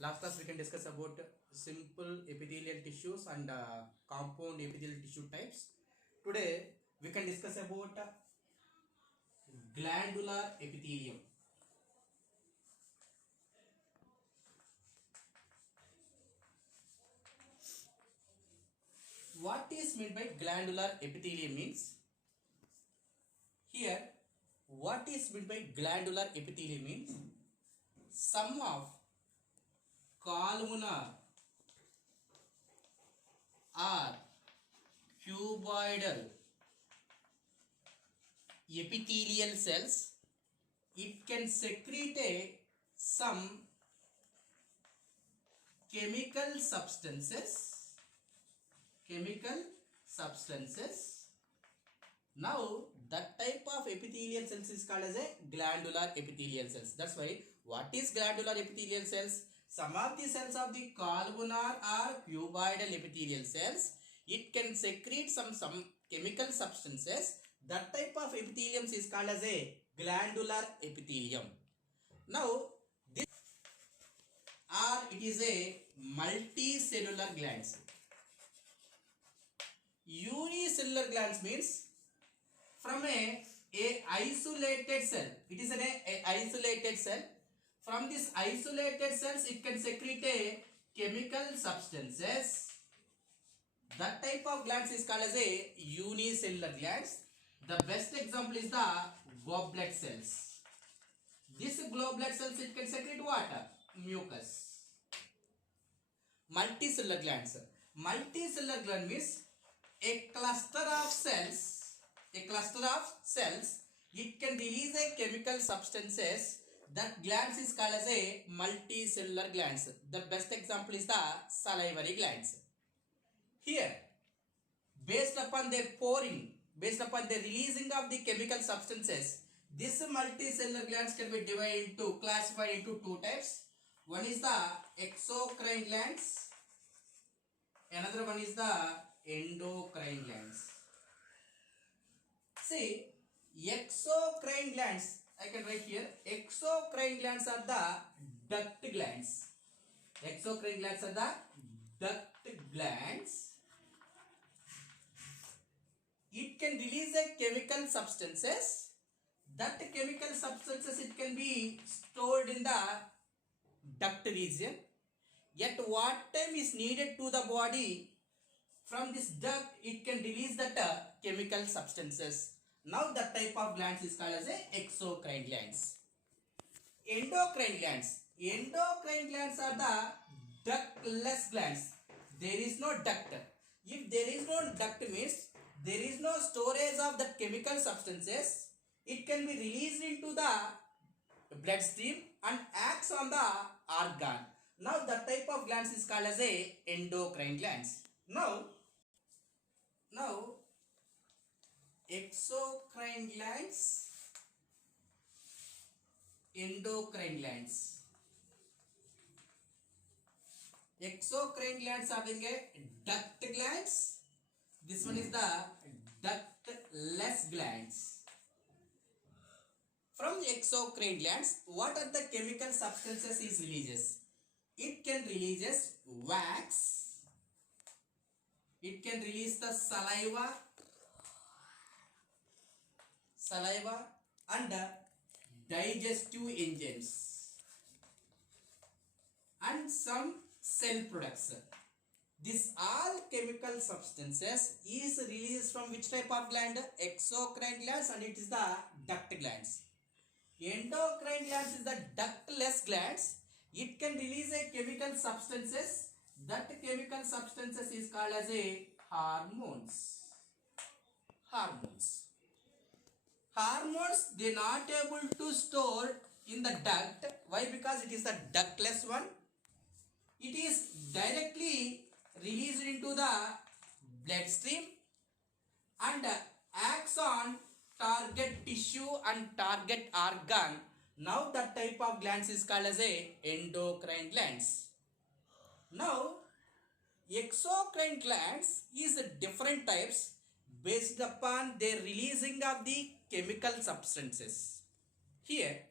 Last class we can discuss about simple epithelial tissues and compound epithelial tissue types. Today we can discuss about glandular epithelium. What is meant by glandular epithelium means here what is meant by glandular epithelium means some of columnar or cuboidal epithelial cells. It can secrete some chemical substances. Now that type of epithelial cells is called as a glandular epithelial cells. That's why what is glandular epithelial cells? Some of the cells of the columnar or cuboidal epithelial cells, it can secrete some chemical substances. That type of epithelium is called as a glandular epithelium. Now this or it is a multicellular glands. Unicellular glands means from a isolated cell. It is a isolated cell. From this isolated cells, it can secrete a chemical substances. That type of glands is called as a unicellular glands. The best example is the goblet cells. This goblet cells, it can secrete water, mucus. Multicellular glands. Multicellular gland means a cluster of cells. It can release a chemical substances. That glands is called as a multicellular glands. The best example is the salivary glands. Here, based upon their pouring, based upon the releasing of the chemical substances, this multicellular glands can be classified into two types. One is the exocrine glands. Another one is the endocrine glands. See, exocrine glands, I can write here, exocrine glands are the duct glands. Exocrine glands are the duct glands. It can release a chemical substances. That chemical substances, it can be stored in the duct region. Yet what time is needed to the body, from this duct it can release that chemical substances. Now that type of glands is called as a exocrine glands. Endocrine glands. Endocrine glands are the ductless glands. There is no duct. If there is no duct means there is no storage of that chemical substances. It can be released into the bloodstream and acts on the organ. Now that type of glands is called as a endocrine glands. Now exocrine glands, endocrine glands. Exocrine glands having a duct glands. This one is the ductless glands. From the exocrine glands, what are the chemical substances it releases? It can release wax. It can release the saliva and digestive enzymes and some cell products. This all chemical substances is released from which type of gland? Exocrine glands, and it is the duct glands. Endocrine glands is the ductless glands. It can release a chemical substances. That chemical substances is called as a hormones. Hormones, they not able to store in the duct. Why? Because it is the ductless one. It is directly released into the bloodstream and acts on target tissue and target organ. Now that type of glands is called as a endocrine glands. Now exocrine glands is different types based upon their releasing of the chemical substances. Here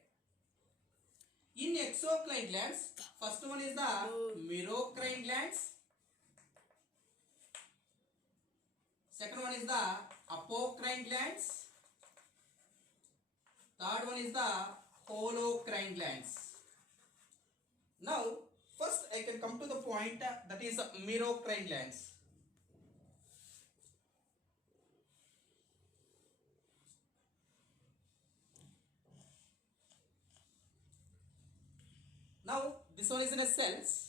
In exocrine glands, first one is the merocrine glands. Second one is the apocrine glands. Third one is the holocrine glands. Now, first I can come to the point that is merocrine glands. Now, this one is in a cells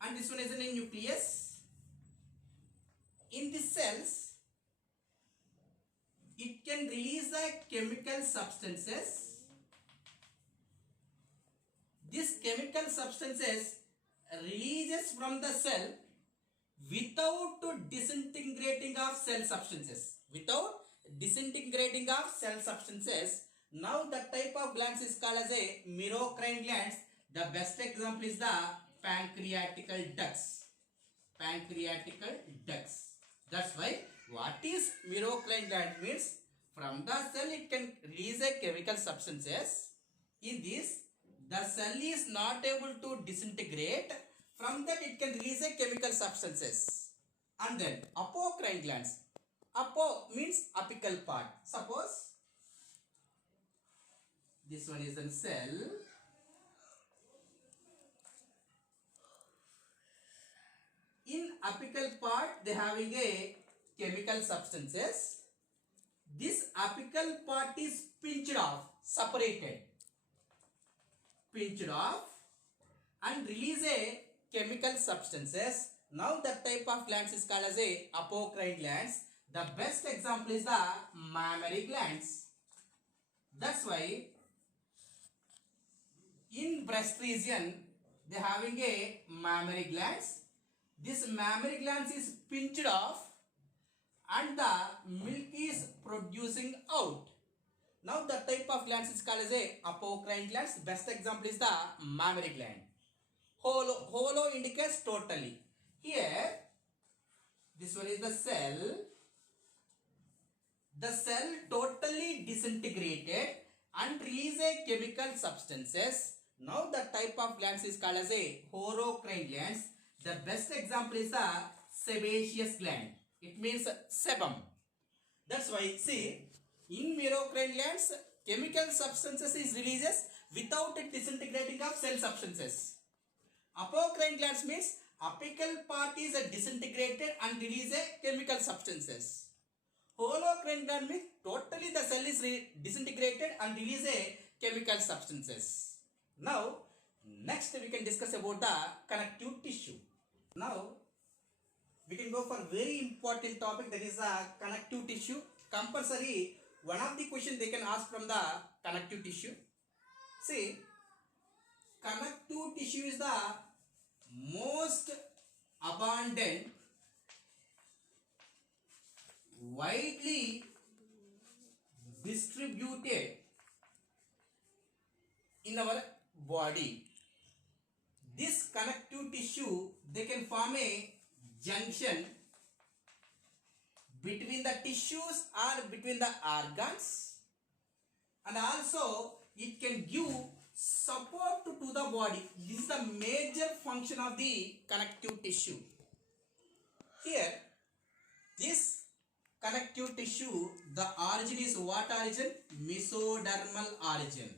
and this one is in a nucleus. In the cells, it can release the chemical substances. These chemical substances releases from the cell without disintegrating of cell substances. Without disintegrating of cell substances. Now that type of glands is called as a merocrine glands. The best example is the pancreatical ducts. Pancreatical ducts. That's why what is merocrine gland means, from the cell it can release a chemical substances. In this, the cell is not able to disintegrate. From that it can release a chemical substances. And then apocrine glands. Apo means apical part. Suppose this one is a cell. In apical part, they having a chemical substances. This apical part is pinched off, separated, pinched off, and release a chemical substances. Now that type of glands is called as a apocrine glands. The best example is the mammary glands. That's why in breast region they having a mammary glands. This mammary glands is pinched off and the milk is producing out. Now the type of glands is called as a apocrine glands. Best example is the mammary gland. Holo indicates totally. Here this one is the cell. The cell totally disintegrated and release a chemical substances. Now the type of glands is called as a holocrine glands. The best example is the sebaceous gland. It means sebum. That's why see, in merocrine glands chemical substances is releases without it disintegrating of cell substances. Apocrine glands means apical part is disintegrated and release a chemical substances. Holocrine gland means totally the cell is disintegrated and release a chemical substances. Now, next we can discuss about the connective tissue. Now, we can go for very important topic, that is the connective tissue. Compulsory, one of the questions they can ask from the connective tissue. See, connective tissue is the most abundant, widely distributed in our body. This connective tissue, they can form a junction between the tissues or between the organs, and also it can give support to the body. This is the major function of the connective tissue. Here, this connective tissue, the origin is what origin? Mesodermal origin.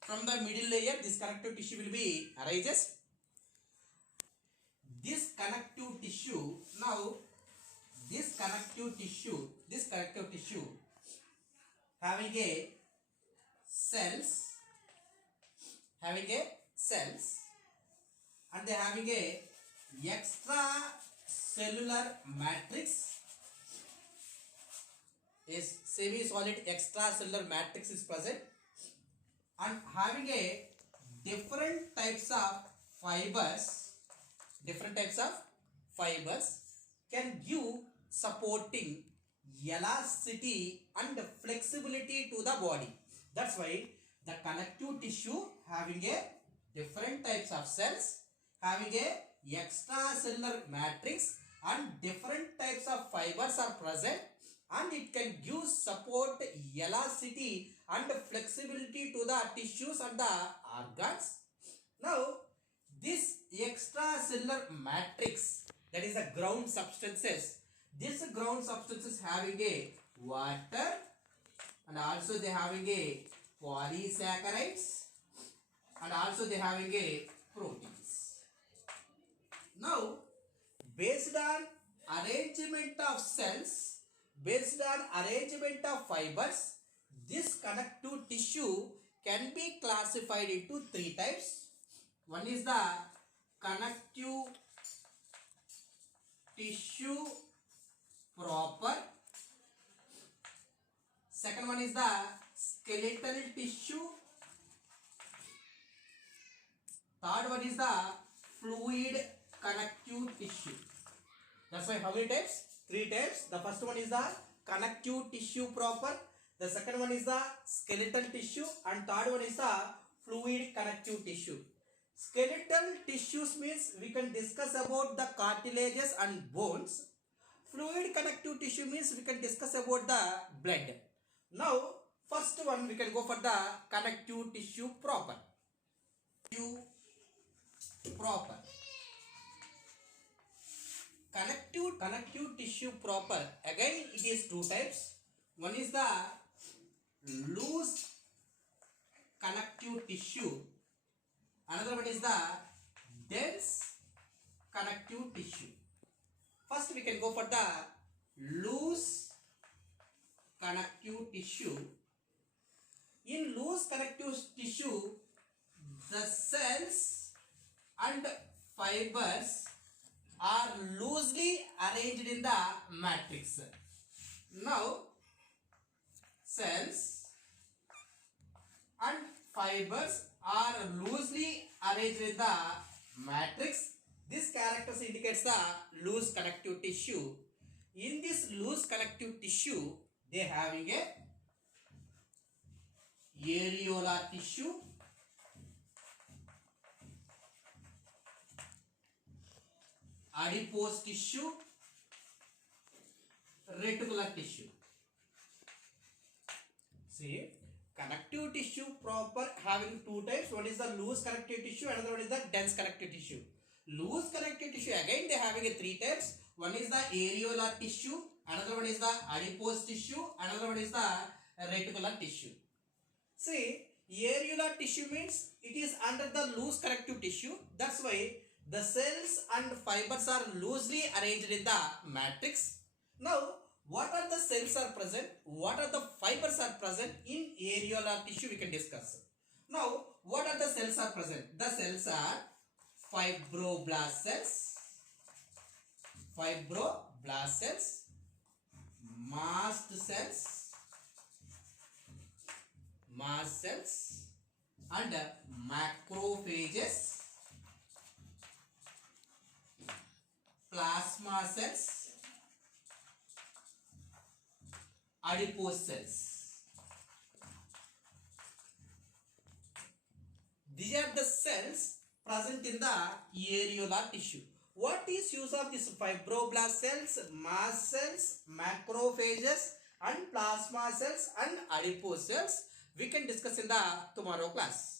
From the middle layer, this connective tissue will be arises. This connective tissue, now this connective tissue having a cells, and they having a extracellular matrix. Is semi-solid extracellular matrix is present, and having a different types of fibers can give supporting elasticity and flexibility to the body. That's why the connective tissue having a different types of cells, having a extracellular matrix, and different types of fibers are present, and it can give support elasticity and flexibility to the tissues and the organs. Now, this extracellular matrix, that is the ground substances, this ground substances having a water and also they having a polysaccharides and also they having a proteins. Now, based on arrangement of cells, based on arrangement of fibers, this connective tissue can be classified into three types. One is the connective tissue proper. Second one is the skeletal tissue. Third one is the fluid connective tissue. That's why how many types? Three types. The first one is the connective tissue proper. The second one is the skeletal tissue and third one is the fluid connective tissue. Skeletal tissues means we can discuss about the cartilages and bones. Fluid connective tissue means we can discuss about the blood. Now, first one we can go for the connective tissue proper. Connective tissue proper. Again, it is two types. One is the loose connective tissue. Another one is the dense connective tissue. First, we can go for the loose connective tissue. In loose connective tissue, the cells and fibers are loosely arranged in the matrix. Now, cells and fibers are loosely arranged in the matrix. This character indicates the loose connective tissue. In this loose connective tissue, they having a areolar tissue, adipose tissue, reticular tissue. See, connective tissue proper having two types. One is the loose connective tissue, another one is the dense connective tissue. Loose connective tissue, again they having a three types. One is the areolar tissue, another one is the adipose tissue, another one is the reticular tissue. See, areolar tissue means it is under the loose connective tissue. That's why the cells and fibers are loosely arranged in the matrix. Now, what are the cells are present? What are the fibers are present in areolar tissue? We can discuss. Now, what are the cells are present? The cells are fibroblast cells, mast cells, and macrophages, plasma cells, adipose cells. These are the cells present in the areolar tissue. What is use of this fibroblast cells, mast cells, macrophages and plasma cells and adipose cells? We can discuss in the tomorrow class.